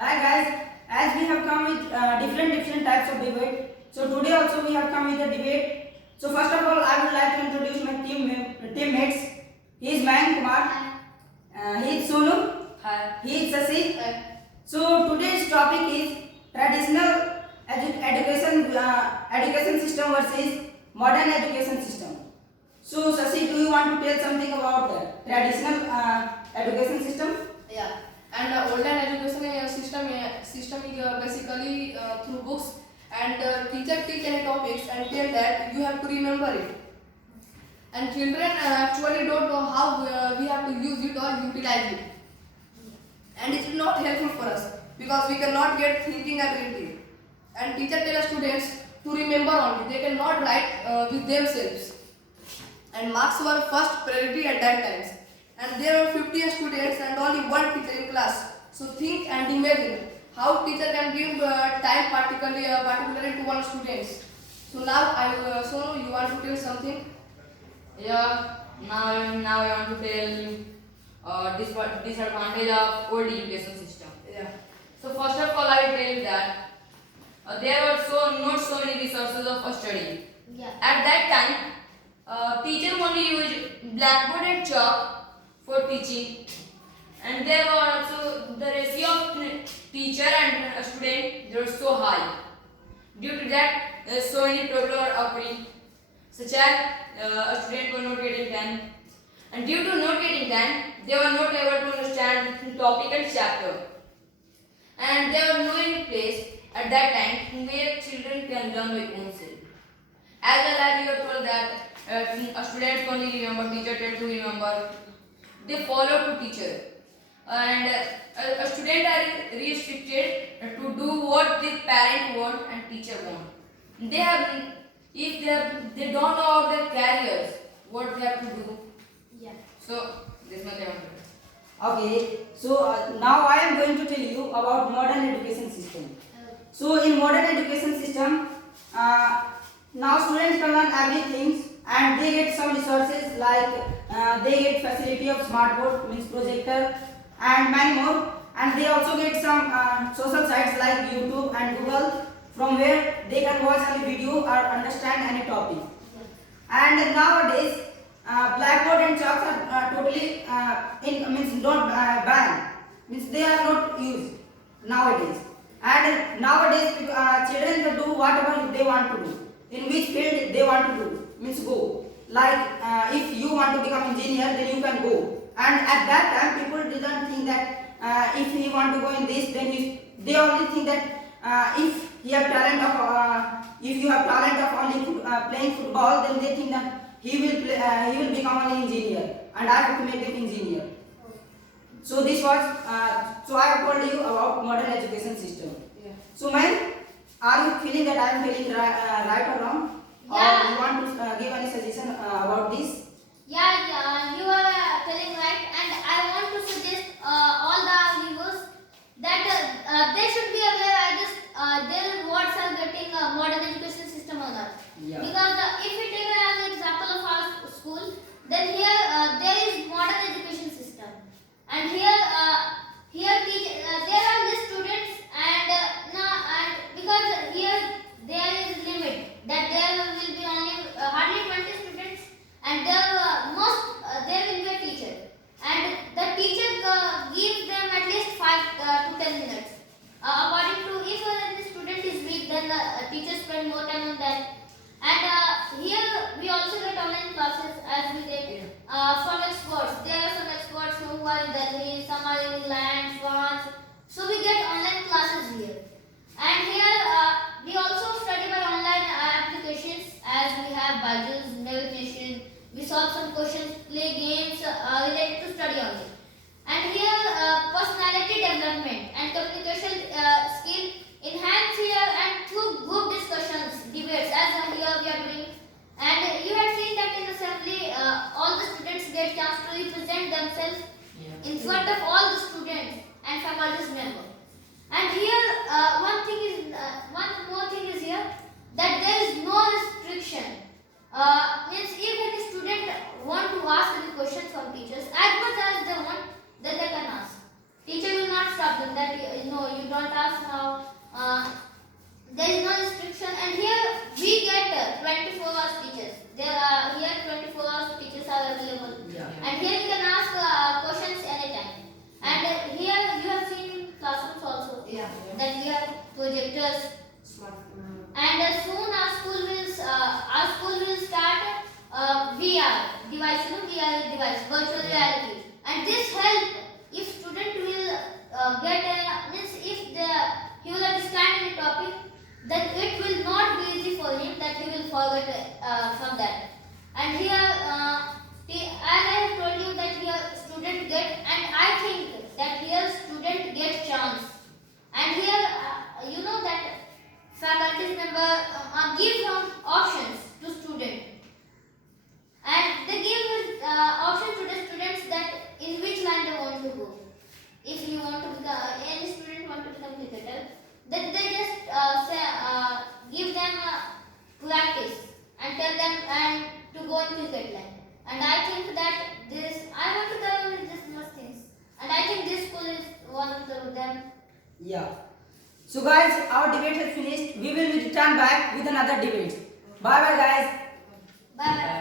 Hi guys, as we have come with different types of debate. So today also we have come with a debate. So first of all, I would like to introduce my teammates. He is Mayank Kumar. He is Sonu. Hi. He is Sasi. Hi. So today's topic is traditional education system versus modern education system. So Sasi, do you want to tell something about the traditional education system? Yeah. And olden education system is basically through books and teacher teach any topics and tell that you have to remember it. And children actually don't know how we have to use it or utilize it. And it is not helpful for us because we cannot get thinking ability. And teacher tell students to remember only. They cannot write with themselves. And marks were first priority at that time. And there were 50 students and only one teacher in class. So think and imagine how teacher can give time particularly to one student. So now so you want to tell something? Yeah, now I want to tell you disadvantage of old education system. Yeah. So first of all, I will tell you that there were not so many resources of study. Yeah. At that time, teacher only used blackboard and chalk for teaching, and there were also the ratio of teacher and student they were so high. Due to that, so many problems are occurring, such as a student were not getting time, and due to not getting time, they were not able to understand the topic and chapter, and there was no any place at that time where children can learn by own self. As well as you were told that a student only remember, teacher tell to remember, they follow to teacher, and a student are restricted to do what the parent want and teacher want. They have, if they don't know about their careers, what they have to do. Yeah. So this much I want to do. Okay, so now I am going to tell you about modern education system. So in modern education system, now students can learn everything and they get some resources like they get facility of smartboard means projector and many more, and they also get some social sites like YouTube and Google from where they can watch any video or understand any topic. And nowadays blackboard and chalks are totally means not banned, means they are not used nowadays. And nowadays children can do whatever they want to do, in which field they want to do, means go. Like if you want to become engineer, then you can go. And at that time people didn't think that if he want to go in this, then they only think that if he have talent of if you have talent of only playing football, then they think that he will become an engineer and I have to make him engineer. So this was so I have told you about modern education system. Yeah. So ma'am, are you feeling that I am telling right or wrong? Or Yeah. you want to give any suggestion about this? Yeah, you are telling right, and I want to suggest all the viewers that they should be aware. I guess their words are getting modern education system or not. Yeah. Because if we take an example of our school, then here there is modern education system, and here there are less students, and and because here there is limit that there will be only hardly 20 students, and there that we have projectors, and soon our school will start VR device, VR device, virtual reality, and this help if student will get means if he will understand any topic, then it will not be easy for him that he will forget from that. And here, as I have told you that here student get, and I think that here student get chance, and here you know that faculty member give some options to student, and they give option to the students that in which line they want to go. If you want to become, any student want to become cricketer, then they just give them practice and tell them and to go in cricket line. And I think that this, I want to tell you this much things, and I think this school is one of them. Yeah. So guys, our debate has finished. We will return back with another debate. Bye bye guys. Bye bye.